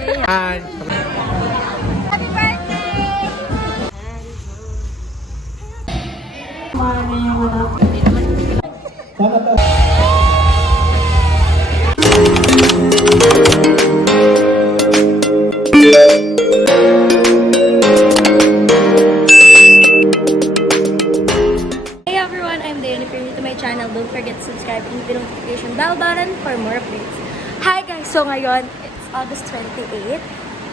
Hi! Happy birthday! Hey everyone, I'm Dayan. If you're new to my channel, don't forget to subscribe and hit the notification bell button for more updates. Hi guys! So ngayon, it's August 28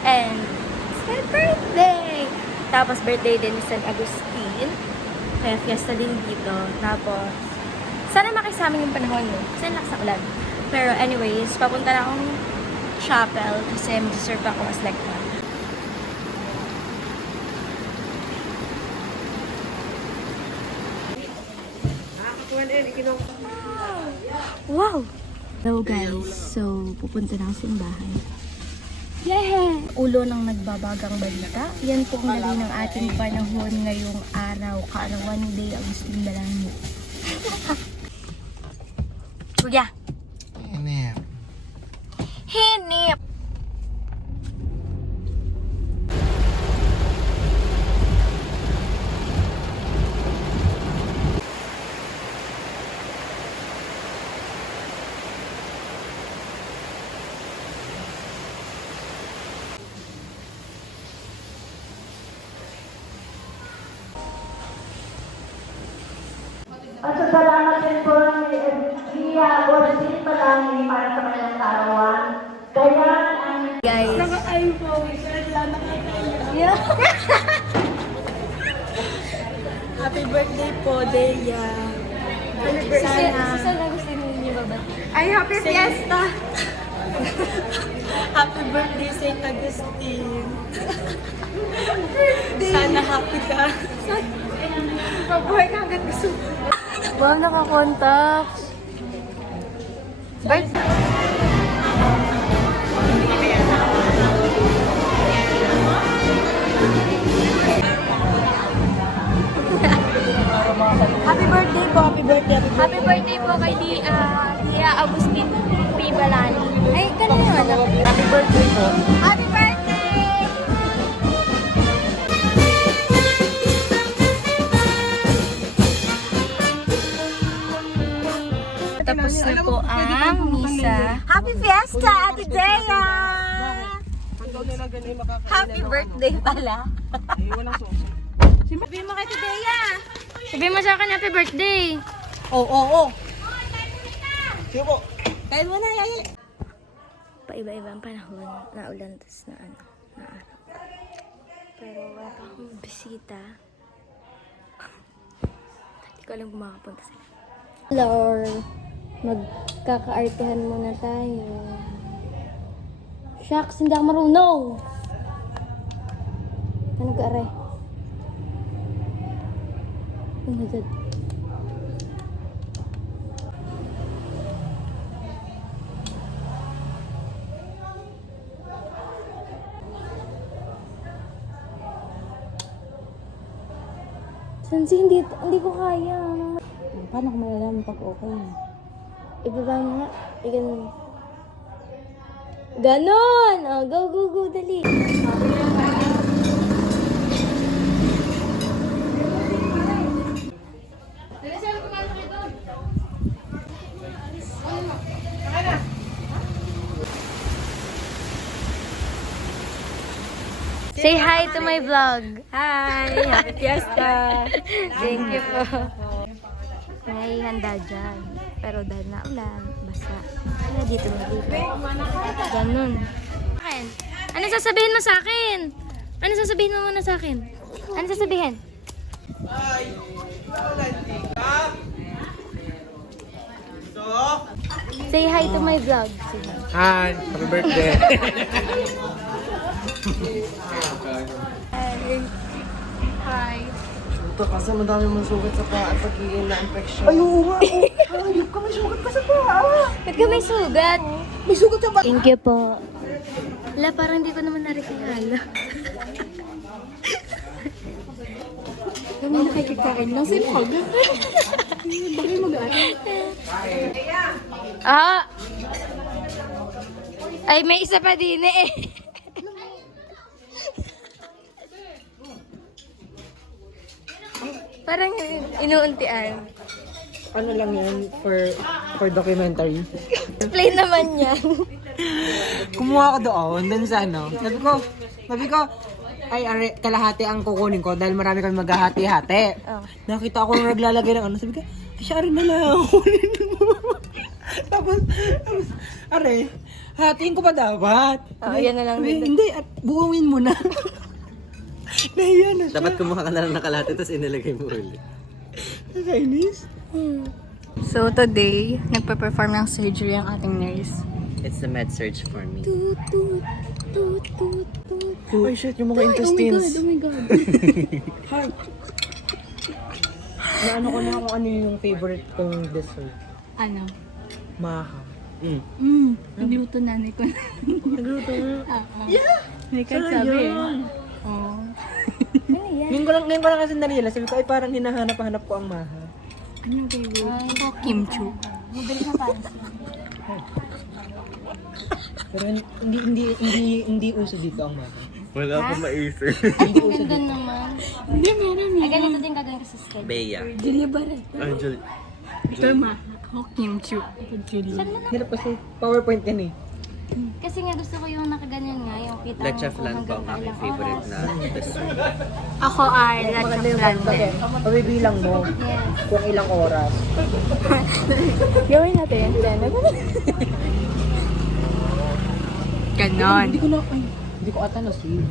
and it's my birthday! Tapos birthday din ni San Agustin. Kaya fiesta din dito. Tapos, sana makisama yung panahon mo. Kasi lakas ng ulan. Pero anyways, papunta na akong chapel kasi mag-serve ako as lector. Wow! Hello guys, so pupunta na ako sa simbahan. Yeah! Ulo ng nagbabagang balita. Yan po ang lagay ng ating panahon ngayong araw. Kaarawan day, Agustin Balangit. Kuya! Hinip. Hinip! At salamat din po ni Gia Agustin Balangin para sa kanyang kaarawan. Kaya ang Guys. naka-iPhone, Yeah. Happy birthday po, Deya. Sana gusto niyo ba ba? Ay, happy fiesta! Happy birthday, St. Agustin. Sana happy ka. Mabuhay ka hanggang gusto mo. Wow, naka-contacts. Birthday. Happy birthday po, happy birthday, Happy birthday po kay Dia Agustin P. Balani. Ay, kanina yun. Happy birthday po. Happy birthday! Tapos na po ang misa. Happy fiesta, Ate Deya! Happy birthday pala. Sabihin mo kay Tideya. Sabihin mo sa akin happy birthday. Oo. Sige po. Kain mo na, Yaya. Paiba-iba ang panahon na ulan tas na araw. Pero wala pa akong bisita. Hindi ko alam kung makapunta sila. Hello. Magkaka-artehan muna tayo. Shucks, hindi ako marunong. Ano ka-aray? Oh my God. Sansi, hindi ko kaya. Paano kung malalaman pag okay? Ibaba mo nga. Ganon. Ganon! Oh, go, dali. Say hi to my vlog. Hi! Happy Fiesta! Thank you po. May handa dyan. Pero dahil na ulan, basa. Kaya dito na dito. Ganun. Ano sasabihin mo sa akin? Ano sasabihin mo muna sa akin? Ano sasabihin? Say hi to my vlog. Sige. Hi! Happy birthday! Hi. Ito kasi madami mong sugat sa paa at pagiging na-infection. Ay, oo nga. Hayop ka, may sugat ka sa paa. Ba't ka may sugat? May sugat sa paa. Thank you po. Wala, parang hindi ko naman narikilala. Kami nakikikain lang. Sino ka? Bakit mag-aaral? Ah! Ay, may isa pa din eh. Parang inuuntian. Ano lang yan for documentary. Explain naman yan. Kumuha ko doon, dun sa ano. Sabi ko, ay, kalahati ang kukunin ko dahil marami kami maghahati-hati. Oh. Nakita ko nung naglalagay ng ano, sabi ko, siya rin na lang, kunin mo. tapos, are, hatiin ko pa dapat. Oh, yan na lang Sabi, dito. hindi, at buuin mo na. Nahiya na siya. Dapat kumuha ka na lang nakalate tapos inilagay mo ulit. Nakainis. So today, nagpa-perform ng surgery ang ating nurse. It's the med surge for me. Toot, toot, toot, toot, toot. Oh shit, yung mga intestines. Oh my God. Hi. Naano ko na kung ano yung favorite kong dessert. Ano? Maha. Nagluto nanay ko. Nagluto mo? Yeah! May sabi Oh. Ano yan? Ngayon ko lang kasi nalila. Sabi ko, ay parang hinahanap-hanap ko ang maha. Ano favorite? Kimchi. Mabilis na parang Pero hindi uso dito ang maha. Wala akong maisip. Ang ganda naman. Hindi, meron. Ay, ganito din kagawin ko sa schedule. Bea. Julia Barreto. Angel. Ito ma. Kimchi. Saan mo na? Hirap kasi PowerPoint yan eh. Kasi nga gusto ko yung nakaganyan nga, yung kita Leche mo kung flan po hanggang ang aking kailang favorite oras. na dessert. Ako ay leche flan din. Pabibilang mo Yes. kung ilang oras. Gawin natin. Ganon. Hindi ko ata na-save.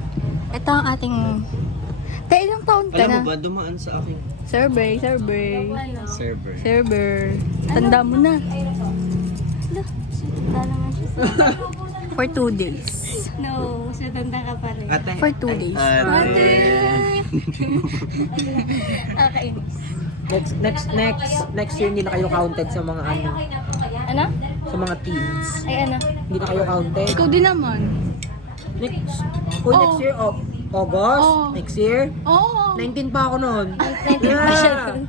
Ito ang ating... Tayo ilang taon ka Alam na? mo ba, dumaan sa aking Survey. server. Tanda mo na. Hala, tanda naman siya sa... For 2 days. No, tanda ka pa rin. Ate. For 2 days. Ate. Nakakainis. Next year hindi na kayo counted sa mga ano, Ano? sa mga teams. Ay, ano? Hindi na kayo counted. Ikaw din naman. Next year, August, Oo. next year. Oo. 19 pa ako noon. 19 pa siya dun.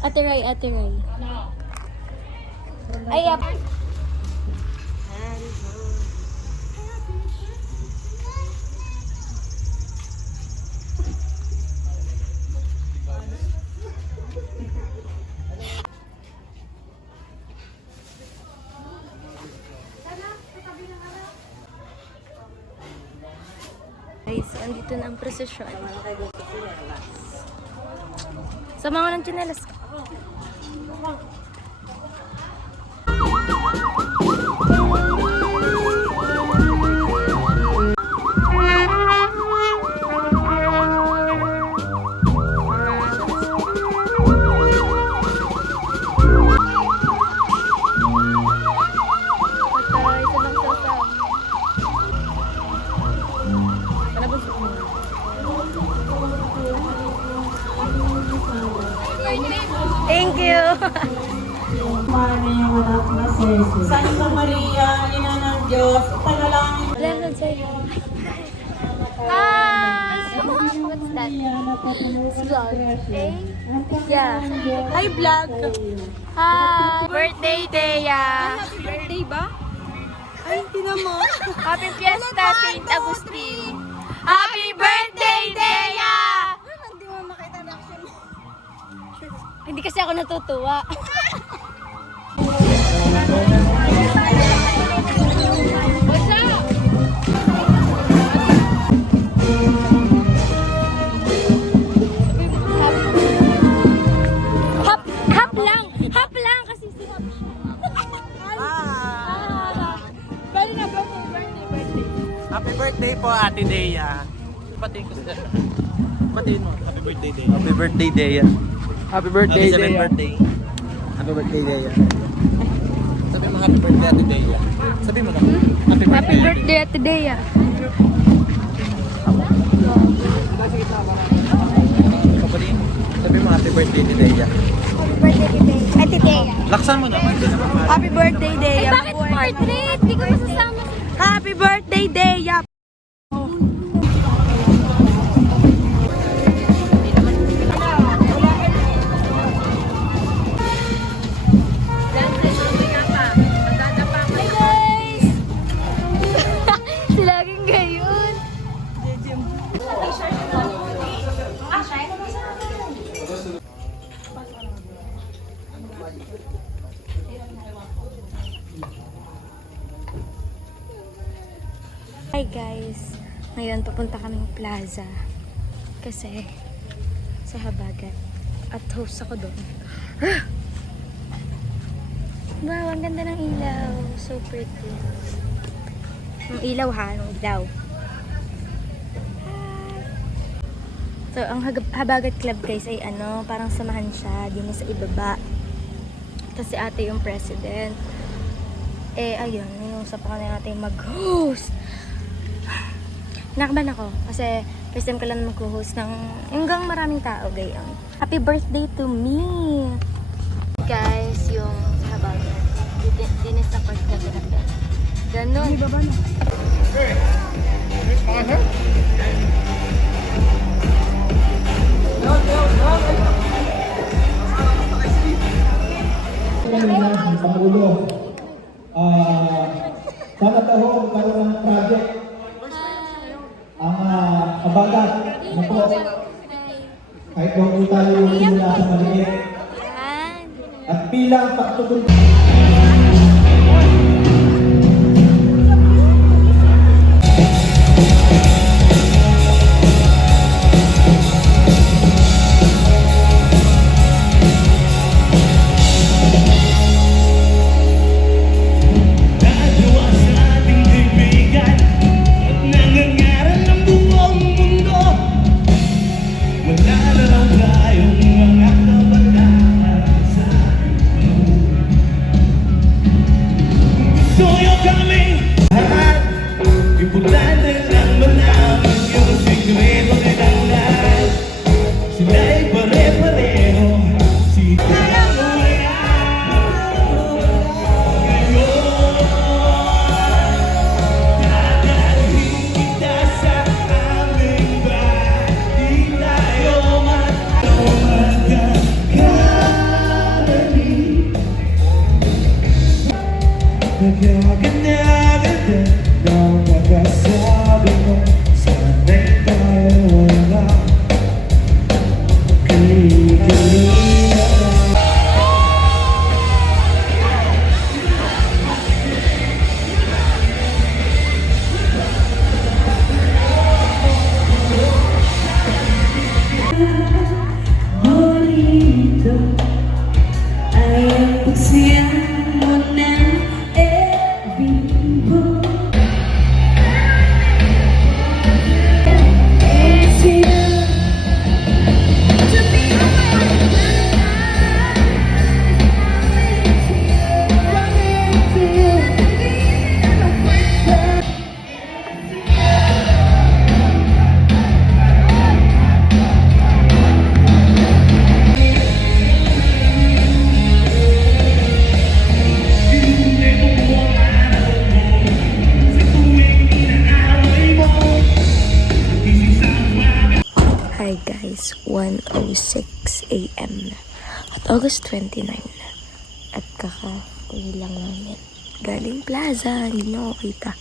Ate Ray. Ay, yap. Guys, so andito na ang prosesyon. Sama ko ng tsinelas. Patay, ito lang sasam. Thank you. Santa Maria, Ina ng Diyos, panalangin Lesson sa'yo. Hi! What's that? Vlog. Eh? Yeah. Hi, vlog. Hi! Birthday, Dea! Happy birthday ba? Ay, tinan mo. Happy Fiesta, St. Agustin. Happy birthday, Dea! Hindi mo makita reaction mo. Hindi kasi ako natutuwa. Hap lang kasi si Hap siya. Bali na, birthday. Happy birthday po, Ate Dea. Patiin ko siya. Patiin mo. Happy birthday, Dea. Happy birthday, Dea. Happy birthday, Happy 7th Dea. birthday. Happy birthday, Dea. Sabi mo happy birthday, Ate Dea. Sabi mo na. Happy birthday. Happy birthday at today, ah. Kapatid, sabi mo happy birthday ni Dea. Ate Dea. Laksan mo na. Happy birthday, Ay, Dea. bakit portrait? Di ko masasama. Happy birthday, Dea. Hi, guys! Si laging gayon. Hi guys! Ngayon papunta kaming plaza. Kasi sa Habagat. At host ako doon. Wow, ang ganda ng ilaw. So pretty. Ang ilaw ha, ang ilaw. Hi! So, ang Habagat Club guys ay ano, parang samahan siya din sa ibaba. Kasi ate yung president. Ayun, ninusap ako na natin mag-host. Nakaban ako kasi first time ko lang mag-host ng hanggang maraming tao gayon. Happy birthday to me! Guys, yung sa Habagat. Dinisupport na talaga. Ganon. Pangulo, sana taho magkaroon ng project ang Habagat na po kahit kung po tayo mula sa maliit Yan. at bilang pagtugon. Hi guys, 1:06 AM na. At August 29 na. At kaka-uwi lang namin. Galing plaza, hindi nyo ako kita.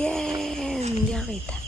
Yeah! Hindi ako kita.